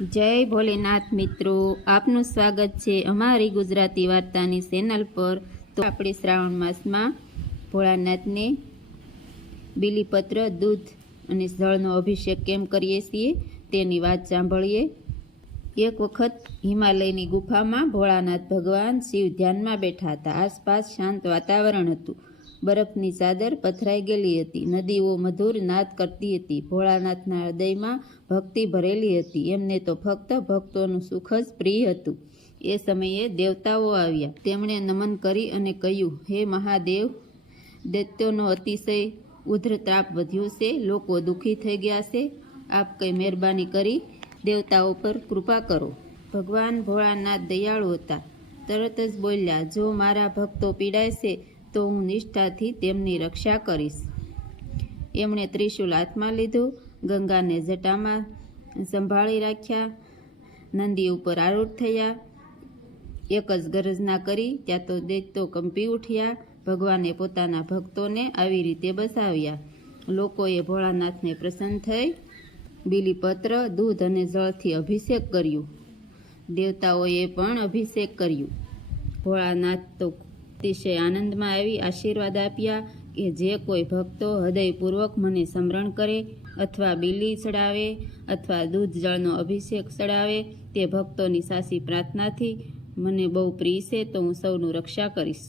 જય ભોલેનાથ મિત્રો, આપનું સ્વાગત છે અમારી ગુજરાતી વાર્તાની ચેનલ પર. તો આપણે શ્રાવણ માસમાં ભોળાનાથને બીલીપત્ર, દૂધ અને જળનો અભિષેક કેમ કરીએ છીએ તેની વાત સાંભળીએ. એક વખત હિમાલયની ગુફામાં ભોળાનાથ ભગવાન શિવ ધ્યાનમાં બેઠા હતા. આસપાસ શાંત વાતાવરણ હતું. બરફની ચાદર પથરાઈ ગયેલી હતી. નદીઓ મધુર નાદ કરતી હતી. ભોળાનાથના હૃદયમાં ભક્તિ ભરેલી હતી. એમને તો ફક્ત ભક્તોનું સુખ જ પ્રિય હતું. એ સમયે દેવતાઓ આવ્યા. તેમણે નમન કરી અને કહ્યું, હે મહાદેવ, દૈત્યોનો અતિશય ઉધ્રતાપ વધ્યો છે. લોકો દુઃખી થઈ ગયા છે. આપ કંઈ મહેરબાની કરી દેવતાઓ પર કૃપા કરો. ભગવાન ભોળાનાથ દયાળુ હતા. તરત જ બોલ્યા, જો મારા ભક્તો પીડાય છે તો હું નિષ્ઠાથી તેમની રક્ષા કરીશ. એમણે ત્રિશુલ હાથમાં લીધું, ગંગાને જટામાં સંભાળી રાખ્યા, નંદી ઉપર આરૂઢ થયા, એક જ ગરજના કરી ત્યાં તો દૈત્યો કંપી ઉઠ્યા, ભગવાને પોતાના ભક્તોને આવી રીતે બસાવ્યા. લોકોએ ભોળાનાથને પ્રસન્ન થઈ બીલીપત્ર, દૂધ અને જળથી અભિષેક કર્યું. દેવતાઓએ પણ અભિષેક કર્યું. ભોળાનાથ તો અતિશય આનંદમાં આવી આશીર્વાદ આપ્યા કે જે કોઈ ભક્તો હૃદયપૂર્વક મને સ્મરણ કરે અથવા બિલી ચડાવે અથવા દૂધ જળનો અભિષેક ચડાવે તે ભક્તોની સાસી પ્રાર્થનાથી મને બહુ પ્રિય છે, તો હું સૌનું રક્ષા કરીશ.